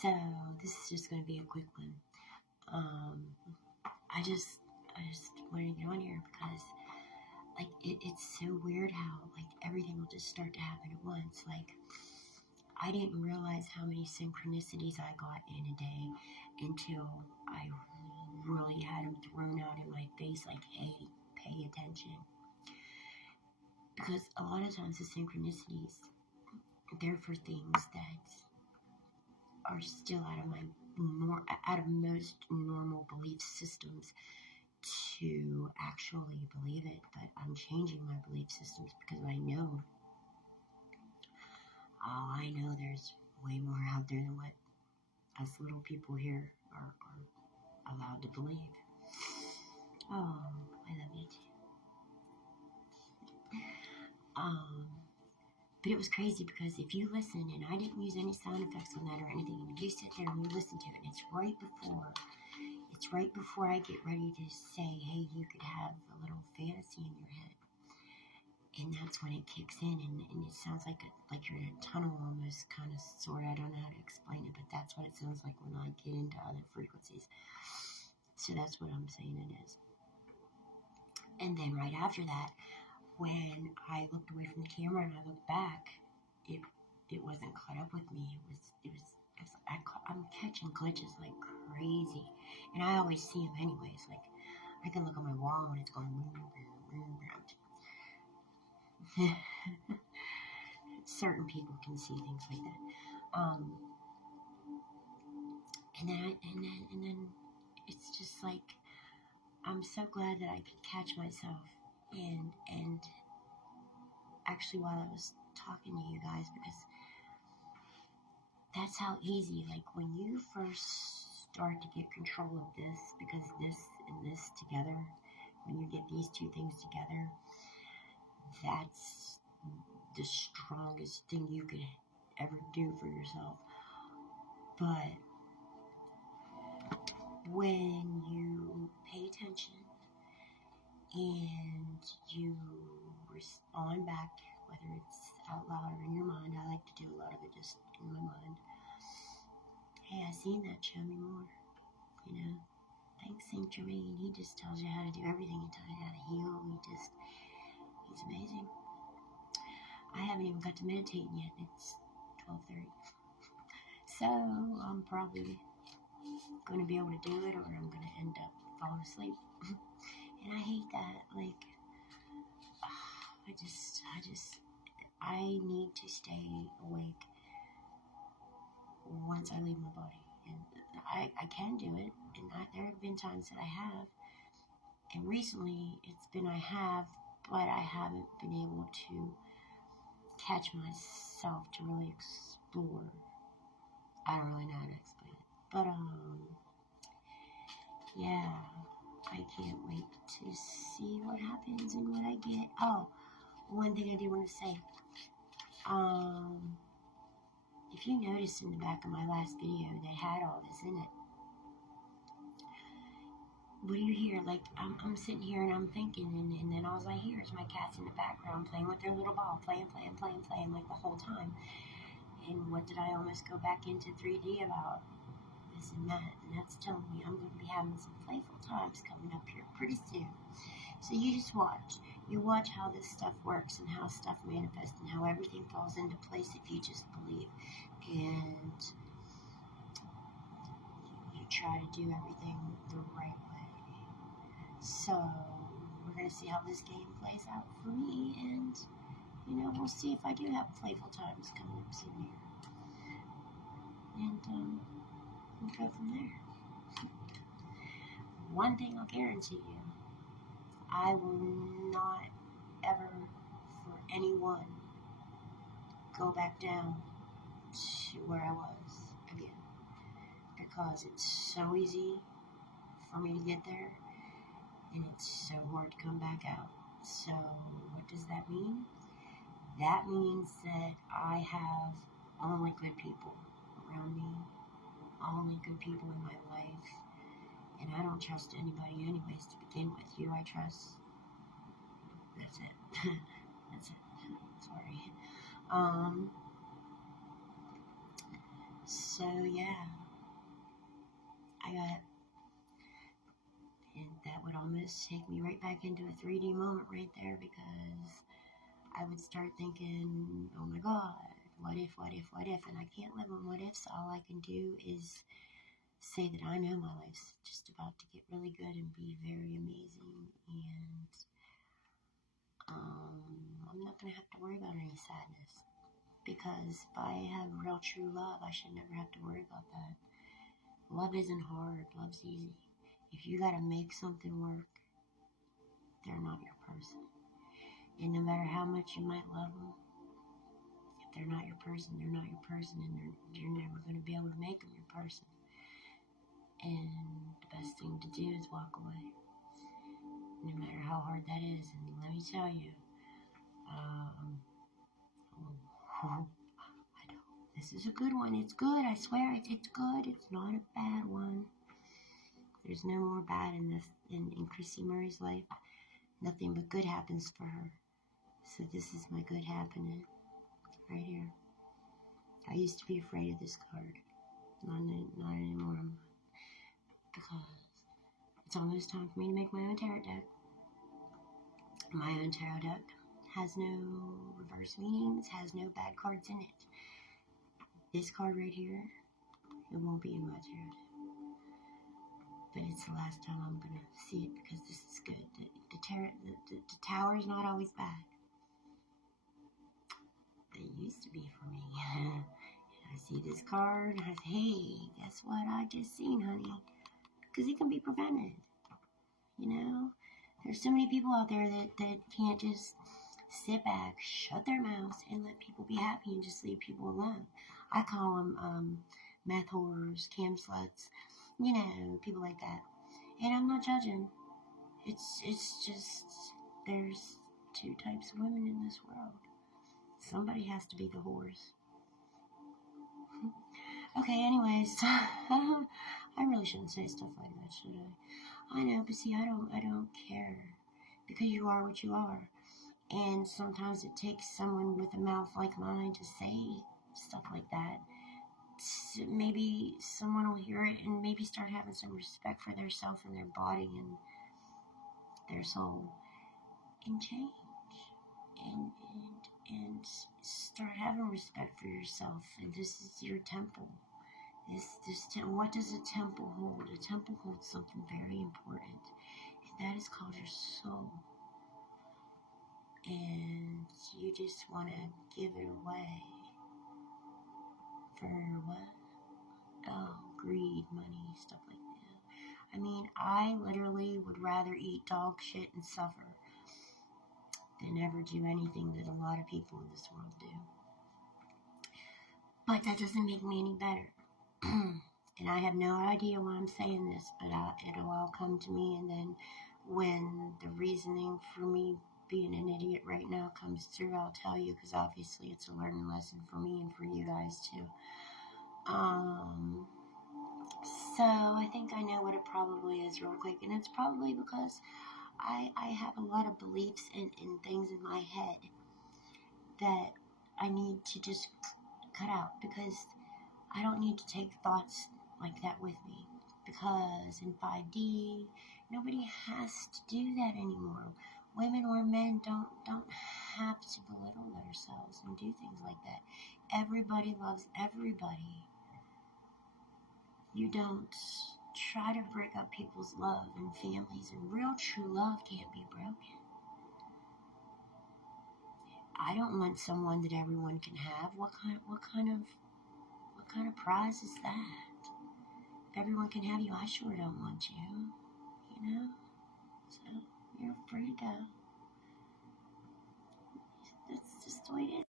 So this is just going to be a quick one. I just wanted to get on here because, like, it's so weird how, like, everything will just start to happen at once. Like, I didn't realize how many synchronicities I got in a day until I really had them thrown out in my face, like, hey, pay attention. Because a lot of times the synchronicities, they're for things that are still out of most normal belief systems to actually believe it. But I'm changing my belief systems because I know there's way more out there than what us little people here are allowed to believe. Oh, I love you too. But it was crazy because if you listen, and I didn't use any sound effects on that or anything, and you sit there and you listen to it, and it's right before I get ready to say, hey, you could have a little fantasy in your head. And that's when it kicks in, and it sounds like you're in a tunnel almost, kind of, sort of. I don't know how to explain it, but that's what it sounds like when I get into other frequencies. So that's what I'm saying it is. And then right after that, when I looked away from the camera and I looked back, it wasn't caught up with me. I'm catching glitches like crazy, and I always see them anyways. Like, I can look at my wall when it's going certain people can see things like that. And then it's just like, I'm so glad that I could catch myself and actually while I was talking to you guys, because that's how easy, like, when you first start to get control of this, because this and this together, when you get these two things together, that's the strongest thing you could ever do for yourself. But when you pay attention and you respond back, whether it's out loud or in your mind, I like to do a lot of it just in my mind. Hey, I seen that, show me more. Thanks, St. Germain. He just tells you how to do everything. He tells you how to heal. He's amazing. I haven't even got to meditating yet. It's 12:30. So I'm probably going to be able to do it, or I'm going to end up falling asleep. And I hate that. Like, I need to stay awake once I leave my body. And I can do it. And there have been times that I have. And recently, it's been I have, but I haven't been able to catch myself to really explore. I don't really know how to explain it. But, yeah, I can't wait to see what happens and what I get. Oh, one thing I did want to say. If you noticed in the back of my last video that had all this in it, what do you hear? Like, I'm sitting here and I'm thinking, and then all I hear is my cats in the background playing with their little ball, playing, like, the whole time. And what did I almost go back into 3D about? This and that. And that's telling me I'm going to be having some playful times coming up here pretty soon. So you just watch. You watch how this stuff works and how stuff manifests and how everything falls into place if you just believe. And you try to do everything the right way. So we're going to see how this game plays out for me. And, we'll see if I do have playful times coming up soon here. And we'll go from there. One thing I'll guarantee you, I will not ever, for anyone, go back down to where I was again. Because it's so easy for me to get there, and it's so hard to come back out. So what does that mean? That means that I have only good people around me, only good people in my life, and I don't trust anybody anyways to begin with. You I trust. That's it. That's it. Sorry. So yeah, and that would almost take me right back into a 3D moment right there, because I would start thinking, oh my God, what if, and I can't live on what ifs. All I can do is say that I know my life's just about to get really good and be very amazing, and I'm not going to have to worry about any sadness, because if I have real true love, I should never have to worry about that. Love isn't hard, love's easy. If you gotta make something work, they're not your person. And no matter how much you might love them, if they're not your person, they're not your person, and you're never going to be able to make them your person. And the best thing to do is walk away, no matter how hard that is. And let me tell you, this is a good one. It's good, I swear, it's good. It's not a bad one. There's no more bad in Chrissy Murray's life. Nothing but good happens for her. So this is my good happening right here. I used to be afraid of this card. Not anymore. Because it's almost time for me to make my own tarot deck. My own tarot deck has no reverse meanings, has no bad cards in it. This card right here, it won't be in my tarot deck. But it's the last time I'm going to see it, because this is good. The tower is not always bad. It used to be for me. And I see this card, and I say, hey, guess what I just seen, honey? Because it can be prevented. You know? There's so many people out there that can't just sit back, shut their mouths, and let people be happy and just leave people alone. I call them meth whores, cam sluts, you know, people like that. And I'm not judging. It's just, there's two types of women in this world. Somebody has to be the whores. Okay, anyways, I really shouldn't say stuff like that, should I? I know, but see, I don't care, because you are what you are. And sometimes it takes someone with a mouth like mine to say stuff like that. So maybe someone will hear it and maybe start having some respect for their self and their body and their soul, and change, and start having respect for yourself. And this is your temple. What does a temple hold? A temple holds something very important, and that is called your soul. And you just want to give it away for what? Oh, greed, money, stuff like that. I mean, I literally would rather eat dog shit and suffer than ever do anything that a lot of people in this world do. But that doesn't make me any better. And I have no idea why I'm saying this, but it'll all come to me, and then when the reasoning for me being an idiot right now comes through, I'll tell you, because obviously it's a learning lesson for me and for you guys too. So I think I know what it probably is real quick, and it's probably because I have a lot of beliefs and things in my head that I need to just cut out, because I don't need to take thoughts like that with me, because in 5D, nobody has to do that anymore. Women or men don't have to belittle themselves and do things like that. Everybody loves everybody. You don't try to break up people's love and families, and real true love can't be broken. I don't want someone that everyone can have. What kind of prize is that? If everyone can have you, I sure don't want you. You know? So you're free to go. That's just the way it is.